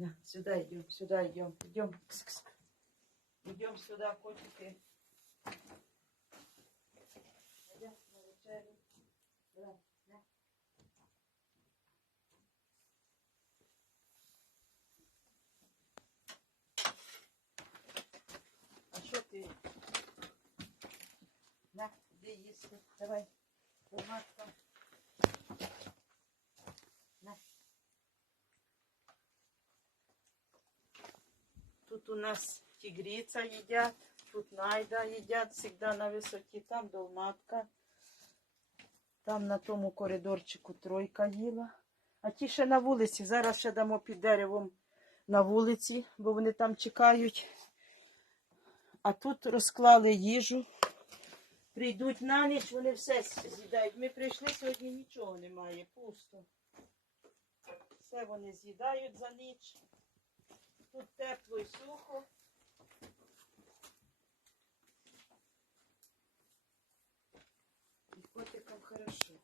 На, сюда идем, сюда идем, идем. Кс, кс. Идем сюда, котики. Да, да. А що ти? На, іди їсти. Давай. Бумажка. Тут у нас тигрица едят, тут найда едят, всегда на висоті, там долматка. Там на тому коридорчику тройка їла. А ті ще на вулиці. Зараз ще дамо під деревом на вулиці, бо вони там чекають. А тут розклали їжу. Прийдуть на ніч, вони все з'їдають. Ми прийшли, сьогодні нічого немає, пусто. Все вони з'їдають за ніч. Тут тепло і сухо. І котикам хорошо.